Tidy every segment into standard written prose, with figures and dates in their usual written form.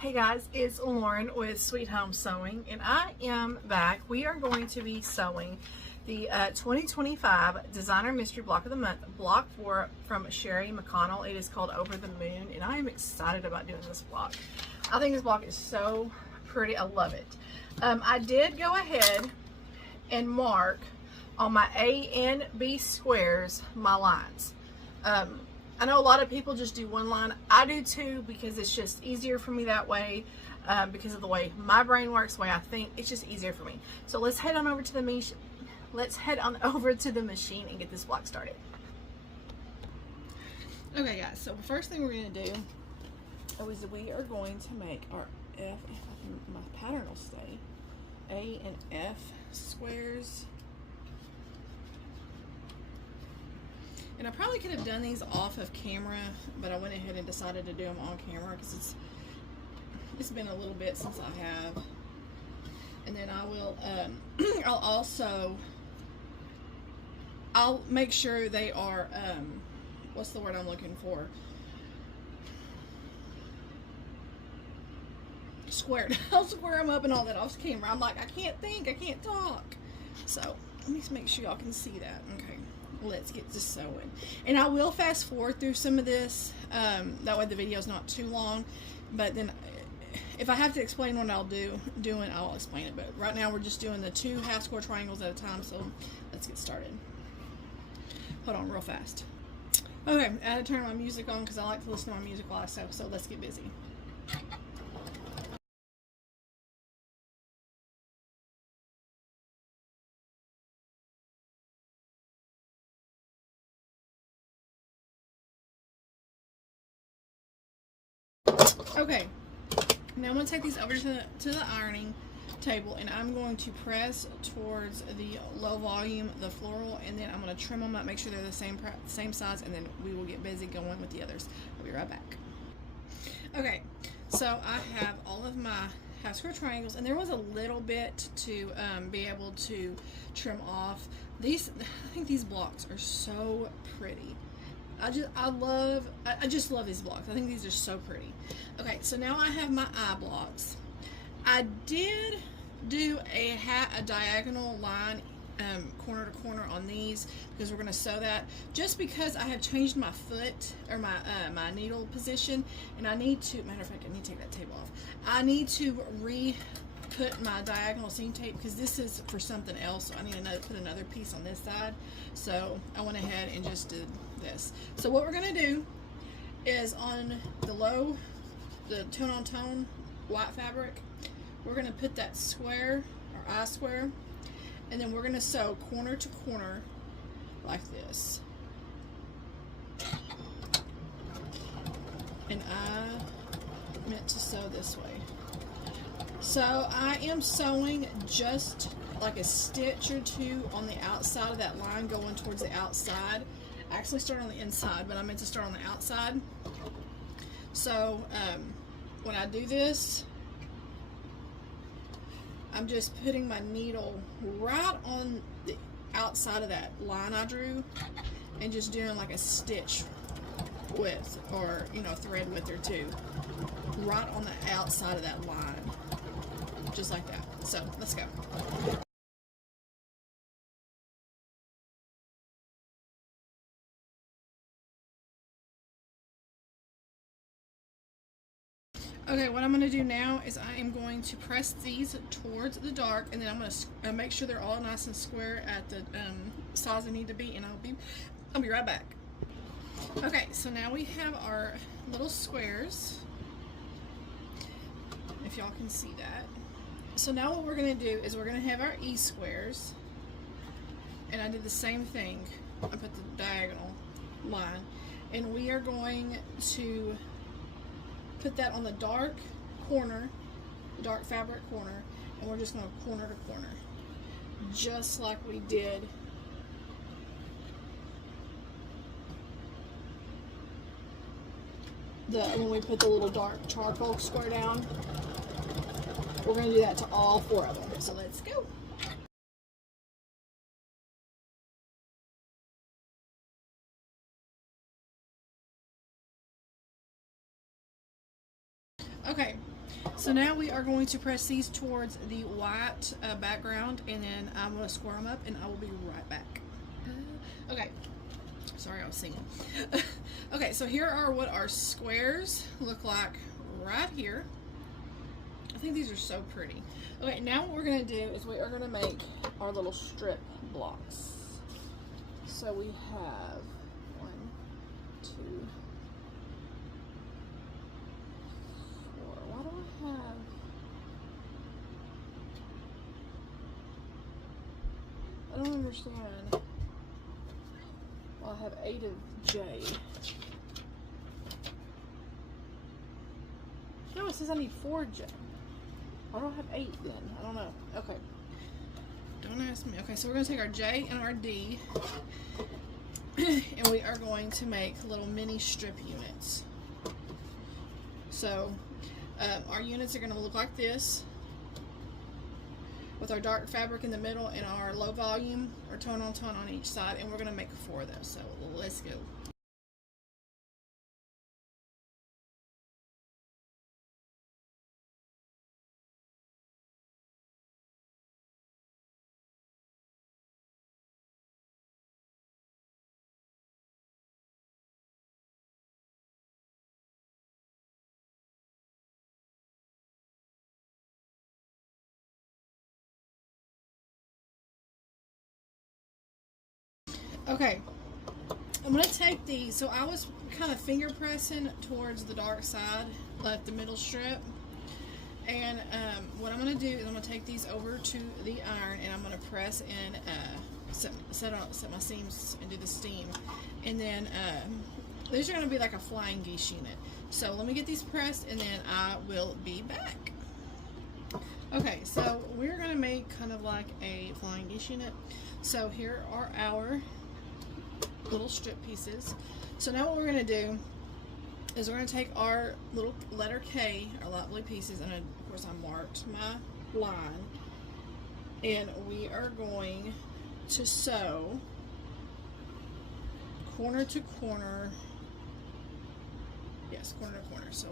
Hey guys, it's Lauren with Sweet Home Sewing, and I am back. We are going to be sewing the 2025 Designer Mystery Block of the Month, Block 4 from Sherry McConnell. It is called Over the Moon, and I am excited about doing this block. I think this block is so pretty. I love it. I did go ahead and mark on my A and B squares my lines. I know a lot of people just do one line. I do two because it's just easier for me that way, because of the way my brain works, the way I think. It's just easier for me. So let's head on over to the machine. Let's head on over to the machine and get this block started. Okay, guys. So the first thing we're gonna do is we are going to make our F. My pattern will stay. A and F squares. And I probably could have done these off of camera, but I went ahead and decided to do them on camera because it's been a little bit since I have. And then I will, I'll make sure they are, what's the word I'm looking for? Squared. I'll square them up and all that off camera. I'm like, I can't think, I can't talk. So let me make sure y'all can see that. Okay. Let's get to sewing, and I will fast forward through some of this, that way the video is not too long, but then if I have to explain what I'll I'll explain it. But right now we're just doing the 2 half square triangles at a time, so let's get started. Hold on real fast. Okay, I had to turn my music on because I like to listen to my music while I sew, so let's get busy. Okay, now I'm going to take these over to the ironing table, and I'm going to press towards the low volume, the floral, and then I'm going to trim them up, make sure they're the same size, and then we will get busy going with the others. I'll be right back. Okay, so I have all of my half square triangles, and there was a little bit to be able to trim off. I think these blocks are so pretty. I just love these blocks. I think these are so pretty. Okay, so now I have my eye blocks. I did do a diagonal line, corner to corner on these because we're going to sew that. Just because I have changed my foot or my needle position, and I need to. Matter of fact, I need to take that tape off. I need to put my diagonal seam tape because this is for something else, so I need to put another piece on this side. So I went ahead and just did this. So what we're going to do is on the tone on tone white fabric, we're going to put that square or eye square, and then we're going to sew corner to corner like this. And I meant to sew this way. So I am sewing just like a stitch or two on the outside of that line going towards the outside. I actually started on the inside, but I meant to start on the outside. So when I do this, I'm just putting my needle right on the outside of that line I drew and just doing like a stitch width, or thread width or two, right on the outside of that line. Just like that. So let's go. Okay, what I'm going to do now is I am going to press these towards the dark, and then I'm going to make sure they're all nice and square at the size they need to be, and I'll be right back. Okay, so now we have our little squares, if y'all can see that. So now what we're going to do is we're going to have our E squares, and I did the same thing. I put the diagonal line, and we are going to put that on the dark corner, dark fabric corner, and we're just going to corner to corner, just like we did when we put the little dark charcoal square down. We're going to do that to all 4 of them. So let's go. Okay, So now we are going to press these towards the white background, and then I'm going to square them up, and I will be right back. Okay. Sorry, I was singing. Okay, so here are what our squares look like right here. I think these are so pretty. Okay, now what we're going to do is we are going to make our little strip blocks. So we have 1, 2, 4. Why do I have... I don't understand. Well, I have 8 of J. No, it says I need 4 J. I don't have 8 then. I don't know. Okay. Don't ask me. Okay, so we're going to take our J and our D, and we are going to make little mini strip units. So our units are going to look like this, with our dark fabric in the middle and our low volume or tone on each side, and we're going to make 4 of those. So let's go. Okay, I'm going to take these. So I was kind of finger pressing towards the dark side, like the middle strip. And what I'm going to do is I'm going to take these over to the iron, and I'm going to press and set my seams and do the steam. And then these are going to be like a flying geese unit. So let me get these pressed, and then I will be back. Okay, so we're going to make kind of like a flying geese unit. So here are our little strip pieces. So now what we're going to do is we're going to take our little letter K, our light blue pieces, and of course I marked my line, and we are going to sew corner to corner. Yes, corner to corner. So,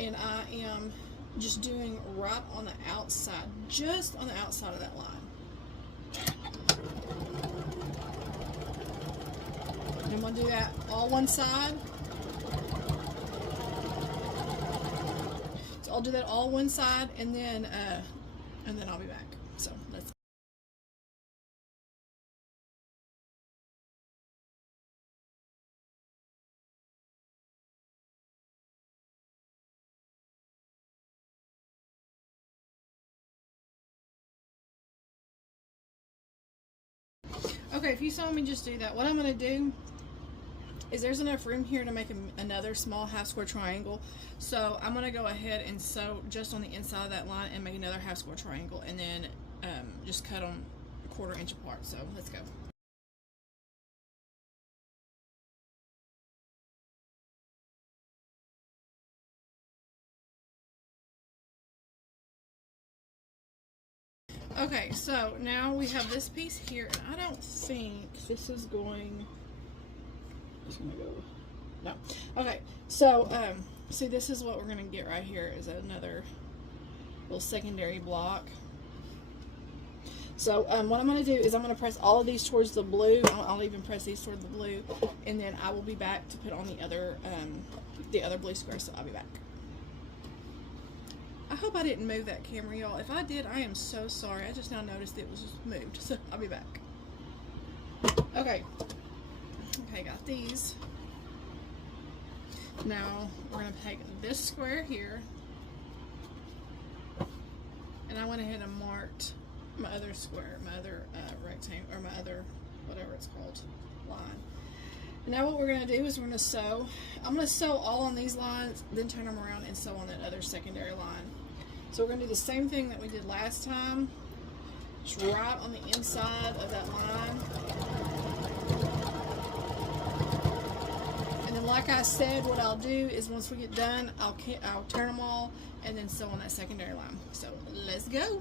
and I am just doing right on the outside, just on the outside of that line. And I'm going to do that all one side. So I'll do that all one side, and then I'll be back. So let's. Okay, if you saw me just do that, what I'm going to do is there's enough room here to make another small half square triangle. So I'm going to go ahead and sew just on the inside of that line and make another half square triangle, and then just cut them a 1/4 inch apart. So let's go. Okay, so now we have this piece here, and I don't think this is going. It's gonna go. No. Okay, so see, this is what we're gonna get right here is another little secondary block. So what I'm gonna do is I'm gonna press all of these towards the blue. I'll even press these towards the blue, and then I will be back to put on the other blue square. So I'll be back. I hope I didn't move that camera, y'all. If I did, I am so sorry. I just now noticed it was moved, so I'll be back. Okay. Okay, got these. Now, we're going to take this square here, and I went ahead and marked my other square, my other rectangle, or my other, whatever it's called, line. And now what we're going to do is we're going to sew. I'm going to sew all on these lines, then turn them around and sew on that other secondary line. So we're going to do the same thing that we did last time, just right on the inside of that line. And then, like I said, what I'll do is once we get done, I'll turn them all and then sew on that secondary line. So let's go.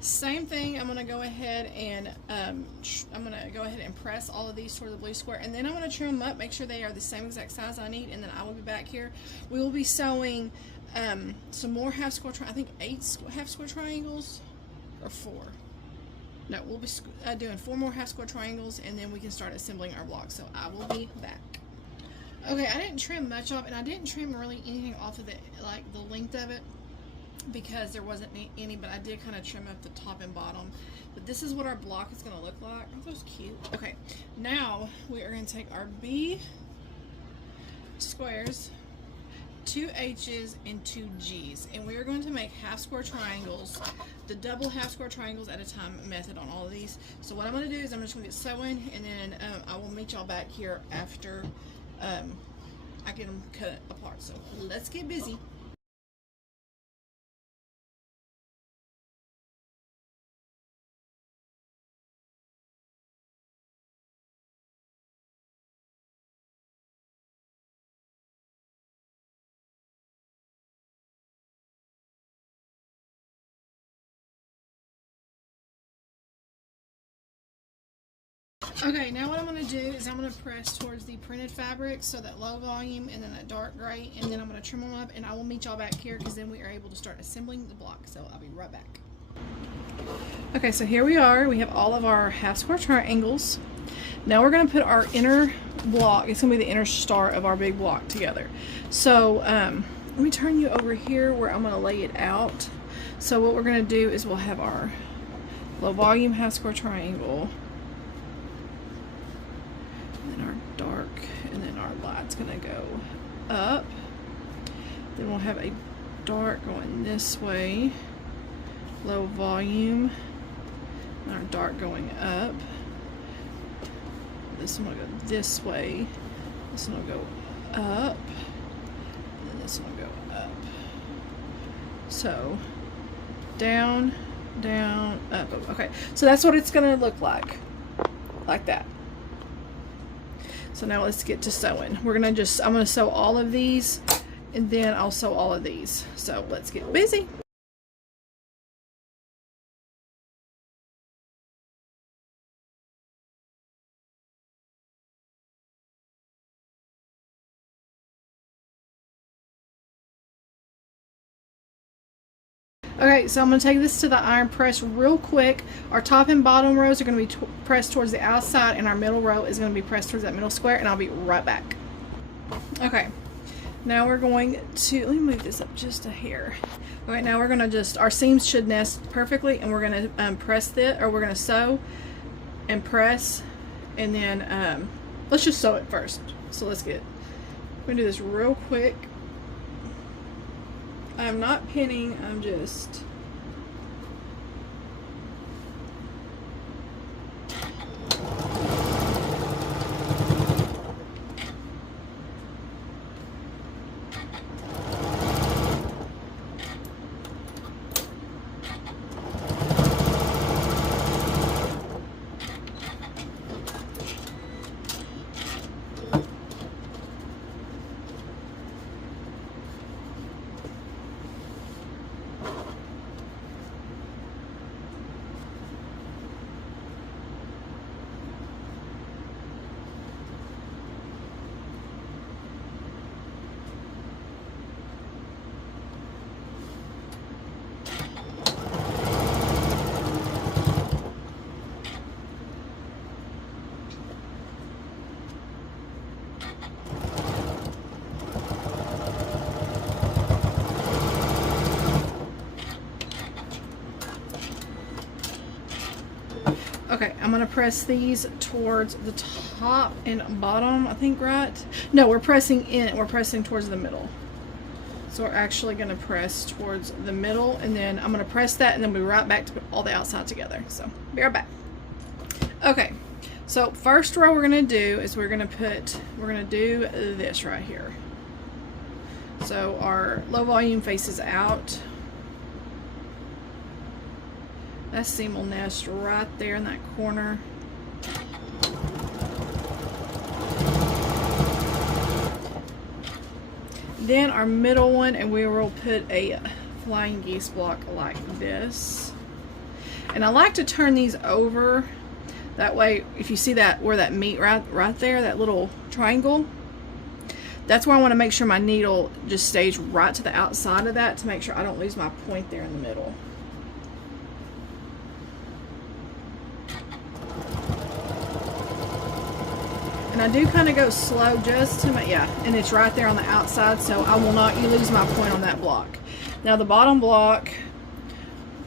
Same thing, I'm going to go ahead and press all of these toward the blue square, and then I'm going to trim them up, make sure they are the same exact size I need, and then I will be back here. We will be sewing some more half square, I think 8 half square triangles, or 4. No, we'll be doing 4 more half square triangles, and then we can start assembling our block. So I will be back. Okay, I didn't trim much off, and I didn't trim really anything off of the length of it, because there wasn't any, but I did kind of trim up the top and bottom. But this is what our block is going to look like. Aren't those cute? Okay, now we are going to take our B squares, 2 H's, and 2 G's, and we are going to make half square triangles, the double half square triangles at a time method on all of these. So what I'm going to do is I'm just going to get sewing, and then I will meet y'all back here after I get them cut apart. So let's get busy. Okay, now what I'm going to do is I'm going to press towards the printed fabric, so that low volume and then that dark gray, and then I'm going to trim them up, and I will meet y'all back here because then we are able to start assembling the block. So I'll be right back. Okay, so here we are. We have all of our half square triangles. Now we're going to put our inner block, it's going to be the inner star of our big block together. So let me turn you over here where I'm going to lay it out. So what we're going to do is we'll have our low volume half square triangle, our dark, and then our light's gonna go up. Then we'll have a dark going this way, low volume, and our dark going up. This one will go this way, this one will go up, and then this one will go up. So down, down, up. Okay, so that's what it's gonna look like that. So now let's get to sewing. I'm gonna sew all of these, and then I'll sew all of these. So let's get busy. Okay, so I'm going to take this to the iron press real quick. Our top and bottom rows are going to be pressed towards the outside, and our middle row is going to be pressed towards that middle square, and I'll be right back. Okay, now we're going to, let me move this up just a hair. Okay, now we're going to our seams should nest perfectly, and we're going to press it, or we're going to sew and press, and then let's just sew it first. So we're going to do this real quick. I'm not pinning, I'm just okay, I'm going to press these towards the top and bottom, I think, right? No, we're pressing towards the middle. So we're actually going to press towards the middle, and then I'm going to press that, and then we'll be right back to put all the outside together. So be right back. Okay, so first row we're going to do is we're going to do this right here. So our low volume faces out. That seam will nest right there in that corner. Then our middle one, and we will put a flying geese block like this. And I like to turn these over. That way, if you see that where that meet right there, that little triangle, that's where I want to make sure my needle just stays right to the outside of that to make sure I don't lose my point there in the middle. And I do kind of go slow just to make, yeah, and it's right there on the outside, so I will not lose my point on that block. Now the bottom block,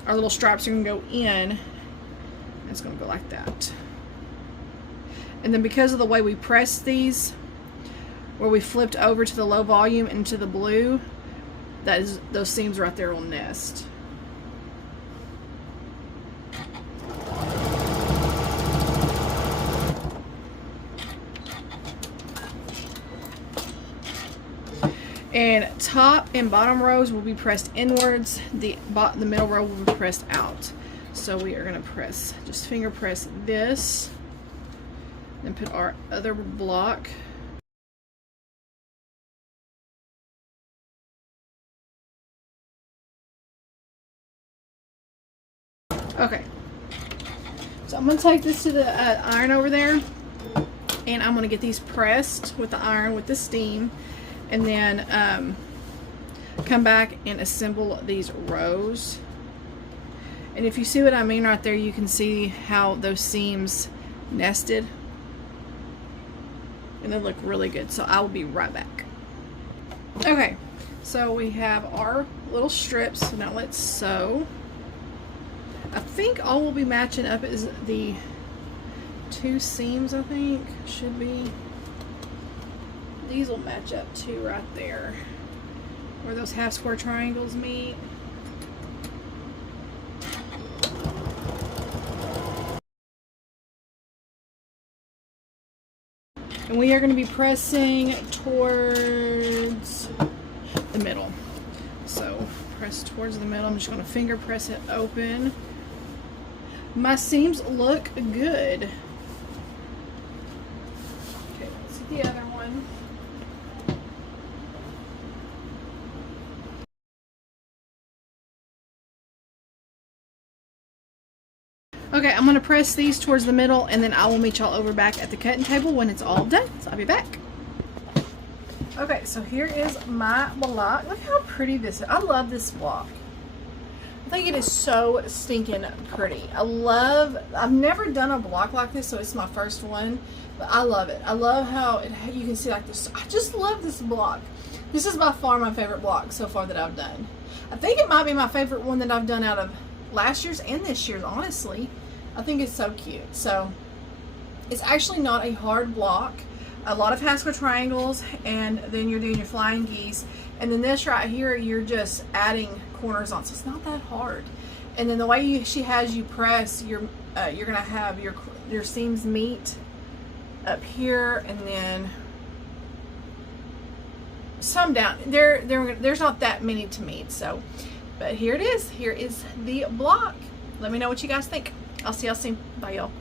our little stripes are going to go in. It's going to go like that. And then because of the way we press these, where we flipped over to the low volume into the blue, that is, those seams right there will nest. And top and bottom rows will be pressed inwards. The middle row will be pressed out. So we are going to press, just finger press this, then put our other block. Okay. So I'm going to take this to the iron over there, and I'm going to get these pressed with the iron with the steam. And then come back and assemble these rows. And if you see what I mean right there, you can see how those seams nested. And they look really good. So I will be right back. Okay, so we have our little strips. So now let's sew. I think all we'll be matching up is the two seams, I think. Should be. These will match up too right there where those half square triangles meet. And we are going to be pressing towards the middle. So press towards the middle. I'm just going to finger press it open. My seams look good. Okay, let's see the other one. Okay, I'm going to press these towards the middle, and then I will meet y'all over back at the cutting table when it's all done. So I'll be back. Okay, so here is my block. Look how pretty this is. I love this block. I think it is so stinking pretty. I've never done a block like this, so it's my first one, but I love it. I love how you can see like this. I just love this block. This is by far my favorite block so far that I've done. I think it might be my favorite one that I've done out of last year's and this year's, honestly. I think it's so cute. So it's actually not a hard block. A lot of Haskell triangles, and then you're doing your flying geese, and then this right here you're just adding corners on, so it's not that hard. And then the way she has you press, you're gonna have your seams meet up here, and then some down there. There's not that many to meet, so but here it is. Here is the block. Let me know what you guys think. I'll see y'all soon. Bye, y'all.